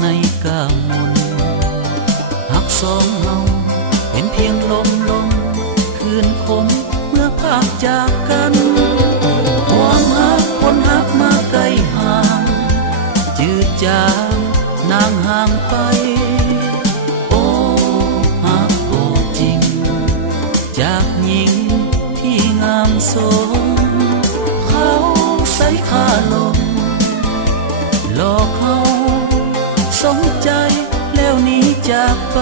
ในกามนหักสองเฮาเป็นเพียงลมคืนคมเมื่อพากจากกันความหักคนหักมาไกลห่างจืดจางนางห่างไปโอ้หักโอ้จริงจากหญิงที่งามสมเขาใส่ข้าลมหลอกเขาสมใจแล้วหนีจากไป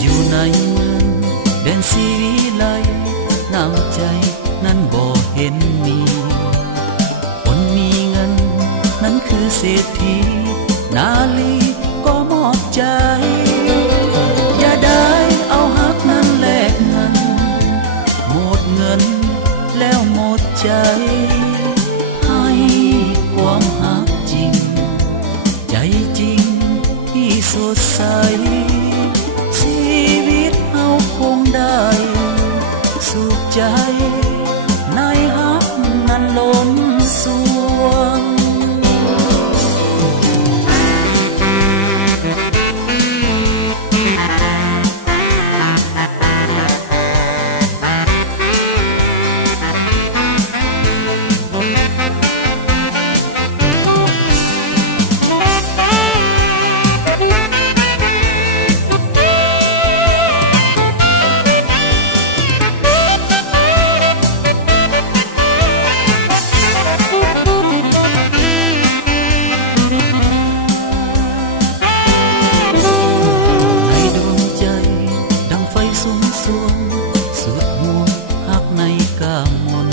อยู่ในเมืองแดนศรีวิไลน้ำใจนั้นบ่เห็นมีคนมีเงินนั้นคือเศรษฐีนาลีก็มอบใจอย่าได้เอาหักนั้นแลกเงินหมดเงินแล้วหมดใจให้ความหักจริงใจจริงที่สดใสชีวิตเฮาคงได้สุขใจในหักนั้นล้นสวงสุดห่วงหักในกามน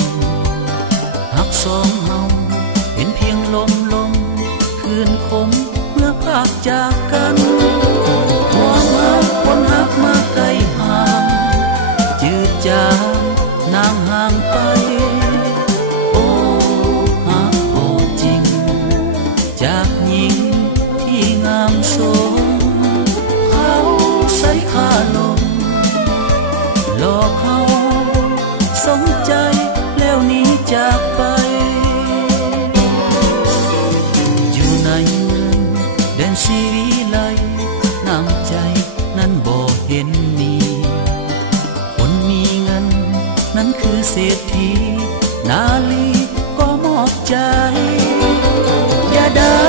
หักสองเฮาเป็นเพียงลมคืนคมเมื่อพากจากกันความหักคนหักมาไกลห่างจืดจางนางห่างไปโอ้หักโอ้จริงจากหญิงที่งามสมเขาใส่ข้าลมหลอกเขาสมใจแล้วหนีจากไปอยู่ในเมืองแดนศรีวิไลน้ำใจนั้นบ่เห็นมีคนมีเงินนั้นคือเศรษฐีนาลีก็มอบใจอย่าได้